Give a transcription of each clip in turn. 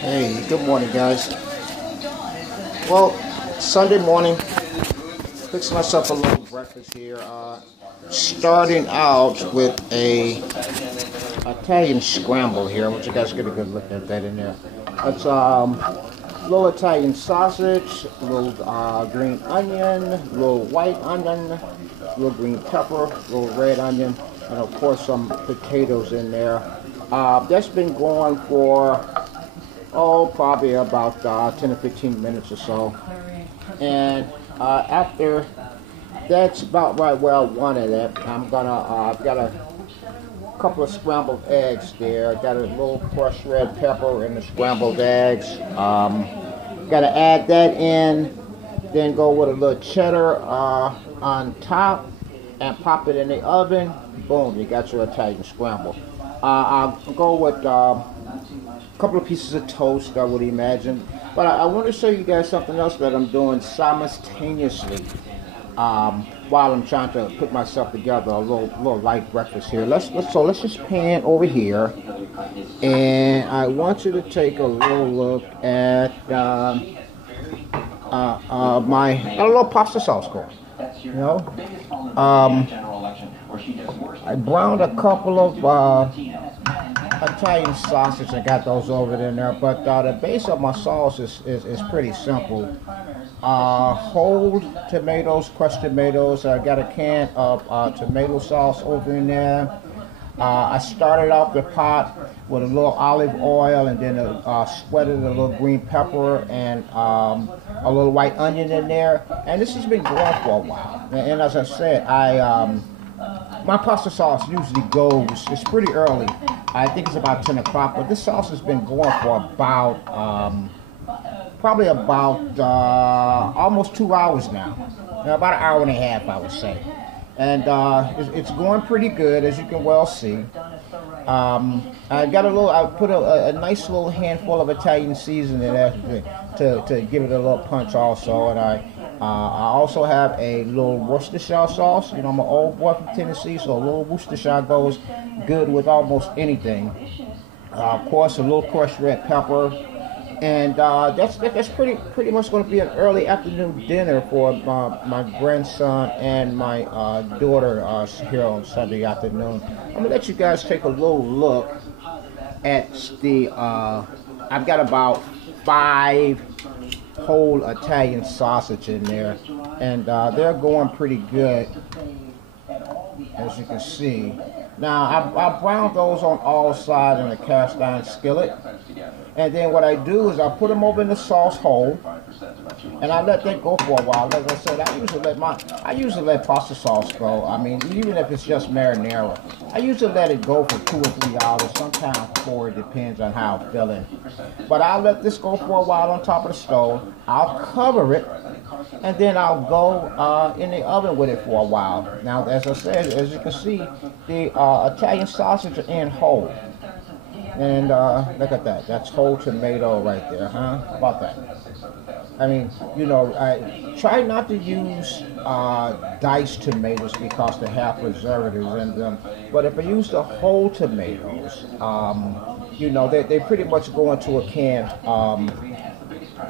Hey, good morning, guys. Well, Sunday morning, fix myself a little breakfast here. Starting out with a Italian scramble here. I want you guys to get a good look at that in there. It's little Italian sausage, little green onion, little white onion, little green pepper, little red onion, and of course some potatoes in there. That's been going for probably about 10 to 15 minutes or so. And after that's about right where I wanted it, I'm gonna, I've got a couple of scrambled eggs there. Got a little crushed red pepper in the scrambled eggs. Gotta add that in, then go with a little cheddar on top and pop it in the oven. Boom, you got your Italian scramble. I'll go with couple of pieces of toast, I would imagine. But I want to show you guys something else that I'm doing simultaneously while I'm trying to put myself together a little light breakfast here. Let's just pan over here, and I want you to take a little look at my a little pasta sauce going. You know, I browned a couple of Italian sausage. I got those over in there, but the base of my sauce is pretty simple. Whole tomatoes, crushed tomatoes. I got a can of tomato sauce over in there. I started off the pot with a little olive oil, and then sweated a little green pepper and a little white onion in there. And this has been going for a while. And as I said, my pasta sauce usually goes, it's pretty early. I think it's about 10 o'clock, but this sauce has been going for about, probably about almost 2 hours now. About an hour and a half, I would say. And it's going pretty good, as you can well see. I put a nice little handful of Italian seasoning in there to give it a little punch also. And I also have a little Worcestershire sauce. You know, I'm an old boy from Tennessee, so a little Worcestershire goes good with almost anything. Of course, a little crushed red pepper. And that's pretty much going to be an early afternoon dinner for my grandson and my daughter here on Sunday afternoon. I'm going to let you guys take a little look at the, I've got about 5 whole Italian sausage in there, and they're going pretty good, as you can see. Now I browned those on all sides in a cast iron skillet, and then what I do is I put them over in the sauce hole, and I let that go for a while. As I said, I usually let pasta sauce go. I mean, even if it's just marinara, I usually let it go for 2 or 3 hours, sometimes 4. It depends on how I'm feeling. But I'll let this go for a while on top of the stove. I'll cover it, and then I'll go in the oven with it for a while. Now, as I said, as you can see, the Italian sausage are in whole. And look at that. That's whole tomato right there, huh? How about that? I mean, you know, I try not to use diced tomatoes because they have preservatives in them. But if I use the whole tomatoes, you know, they pretty much go into a can.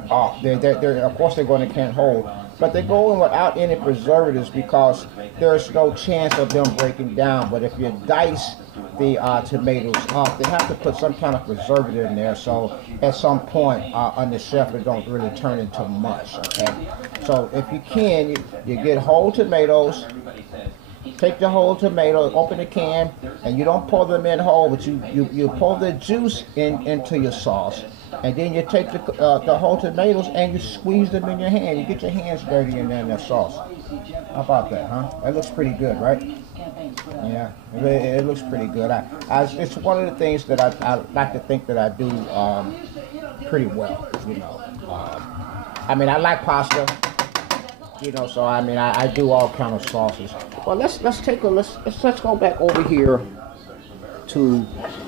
Of course, they're going to can whole. But they go in without any preservatives because there's no chance of them breaking down. But if you dice the tomatoes up, they have to put some kind of preservative in there, so at some point on the shelf it don't really turn into mush. Okay, so if you can, you get whole tomatoes. Take the whole tomato, open the can, and you don't pour them in whole, but you pour the juice into your sauce, and then you take the whole tomatoes and you squeeze them in your hand. You get your hands dirty in there in that sauce. How about that, huh? That looks pretty good, right? Yeah, it looks pretty good. It's one of the things that I like to think that I do pretty well. You know, I mean, I like pasta. You know, so I mean, I do all kind of sauces. Well, let's go back over here to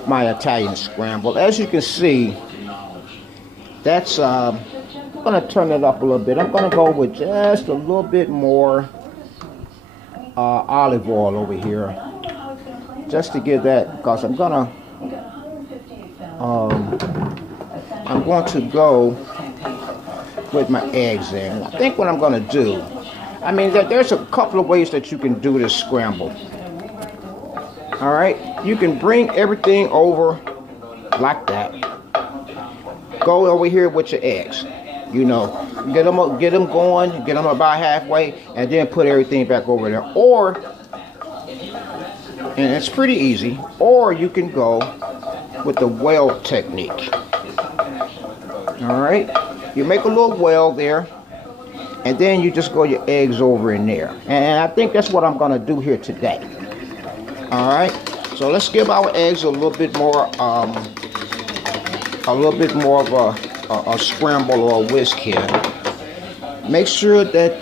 my Italian scramble. As you can see, that's I'm gonna turn it up a little bit. I'm gonna go with just a little bit more olive oil over here, just to give that, because I'm I'm going to go with my eggs in. I think what I'm going to do, I mean, there's a couple of ways that you can do this scramble. All right, you can bring everything over like that. Go over here with your eggs. You know, get them going, get them about halfway, and then put everything back over there. Or, and it's pretty easy, or you can go with the well technique. All right, you make a little well there, and then you just go your eggs over in there. And I think that's what I'm going to do here today. All right, so let's give our eggs a little bit more of a scramble or a whisk here. Make sure that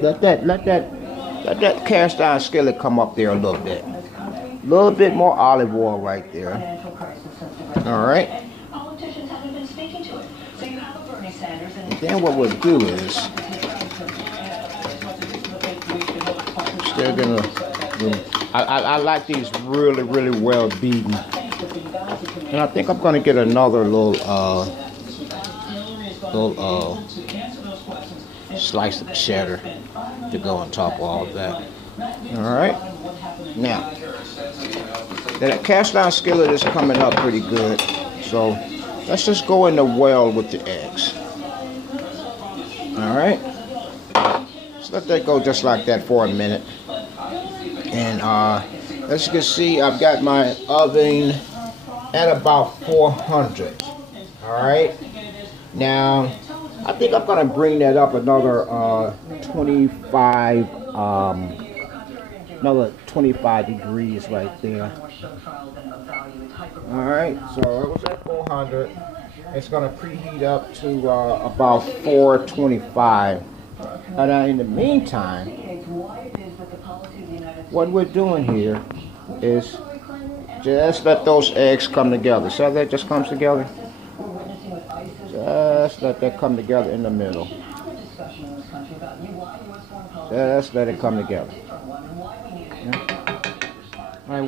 let that cast iron skillet come up there a little bit. A little bit more olive oil right there. All right. And then what we'll do is still gonna. I like these really well beaten. And I think I'm going to get another little slice of cheddar to go on top of all of that. All right. Now, that cast iron skillet is coming up pretty good. So let's just go in the well with the eggs. All right. So let that go just like that for a minute. And as you can see, I've got my oven at about 400. All right. Now, I think I'm gonna bring that up another 25 degrees right there. All right. So it was at 400. It's gonna preheat up to about 425. And in the meantime, what we're doing here is just let those eggs come together. See how that just comes together? Just let that come together in the middle. Just let it come together. Yeah. All right.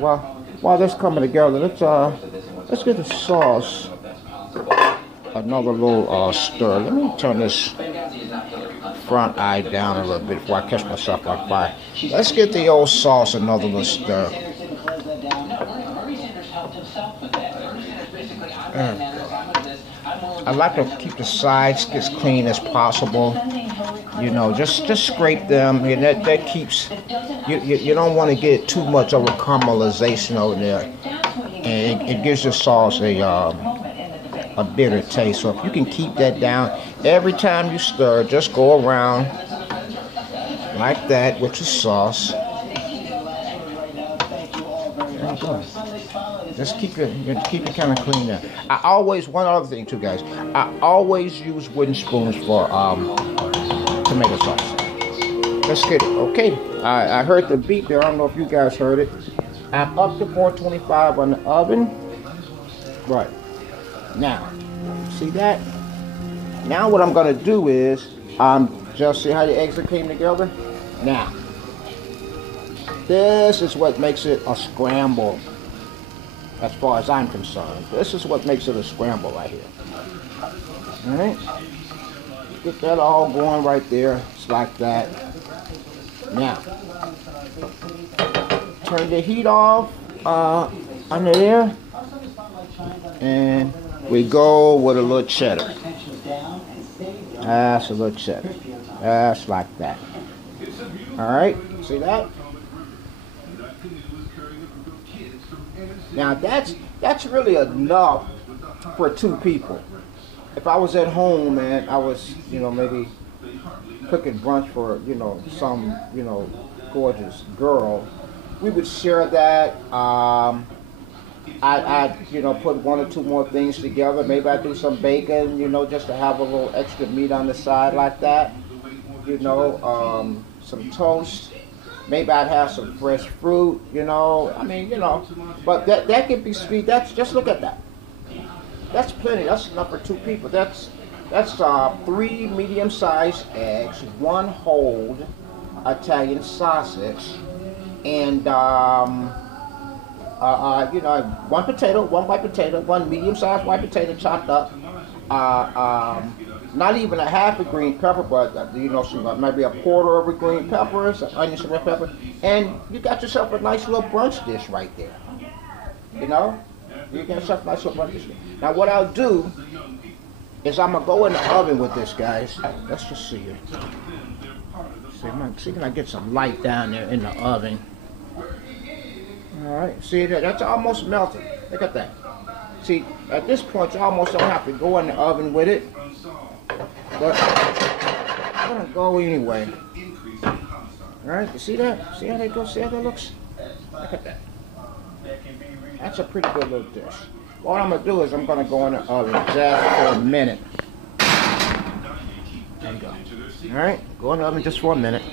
While that's coming together, let's get the sauce another little stir. Let me turn this front eye down a little bit before I catch myself on fire. Let's get the old sauce another little stir. I like to keep the sides as clean as possible. You know, just scrape them. And that keeps you don't want to get too much of a caramelization over there, and it gives the sauce a bitter taste. So if you can keep that down, every time you stir, just go around like that with your sauce. There you go. Just keep it kind of clean there. One other thing too, guys. I always use wooden spoons for tomato sauce. Let's get it. Okay. I heard the beep there. I don't know if you guys heard it. I'm up to 425 on the oven. Right. Now, see that? Now what I'm gonna do is, just see how the eggs came together? Now, this is what makes it a scramble, as far as I'm concerned. This is what makes it a scramble right here. All right? Get that all going right there, just like that. Now, turn the heat off under there, and we go with a little cheddar. That's a little cheddar. That's like that. All right, see that? Now that's really enough for two people. If I was at home and I was, maybe cooking brunch for, some, gorgeous girl, we would share that. I'd put one or two more things together. Maybe I'd do some bacon, just to have a little extra meat on the side like that. Some toast. Maybe I'd have some fresh fruit, But that could be sweet. Just look at that. That's plenty. That's enough for two people. That's 3 medium-sized eggs, 1 whole Italian sausage, and You know, one potato, one white potato, one medium-sized white potato chopped up. Not even a half a green pepper, but you know, maybe a quarter of a green pepper, some onions, some red pepper, and you got yourself a nice little brunch dish right there. You know, you get yourself a nice little brunch dish. Now, what I'll do is I'm gonna go in the oven with this, guys. Let's just see it. See, can I get some light down there in the oven? All right, see that? That's almost melted. Look at that. See, at this point, you almost don't have to go in the oven with it. But I'm gonna go anyway. All right, you see that? See how that goes? See how that looks? Look at that. That's a pretty good little dish. What I'm gonna do is I'm gonna go in the oven just for a minute. There you go. All right, go in the oven just for a minute.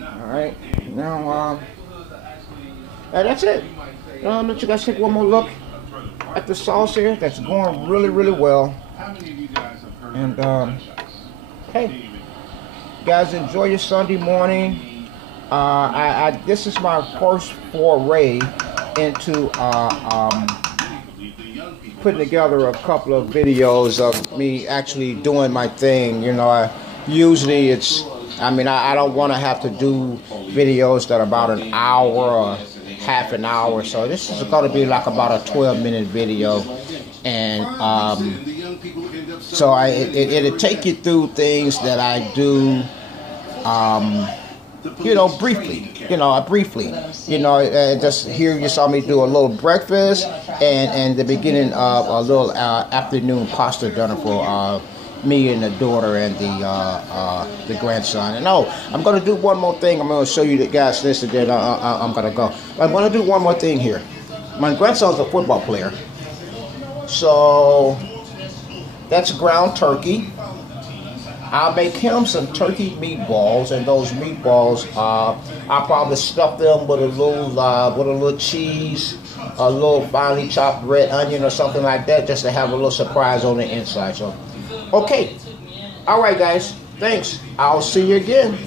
All right, now that's it. Let you guys take one more look at the sauce here. That's going really, really well. And hey, you guys, enjoy your Sunday morning. This is my first foray into putting together a couple of videos of me actually doing my thing. You know, usually I don't want to have to do videos that are about an hour or half an hour. So this is going to be like about a 12-minute video, and so it'll take you through things that I do, you know, briefly. Just here you saw me do a little breakfast and the beginning of a little afternoon pasta dinner for me and the daughter and the grandson. And I'm going to do one more thing. I'm going to show you the guys this, and then I'm going to go. I'm going to do one more thing here. My grandson's a football player, so that's ground turkey. I'll make him some turkey meatballs, and those meatballs, I'll probably stuff them with a little cheese, a little finely chopped red onion or something like that, just to have a little surprise on the inside. So, okay, all right, guys, thanks. I'll see you again.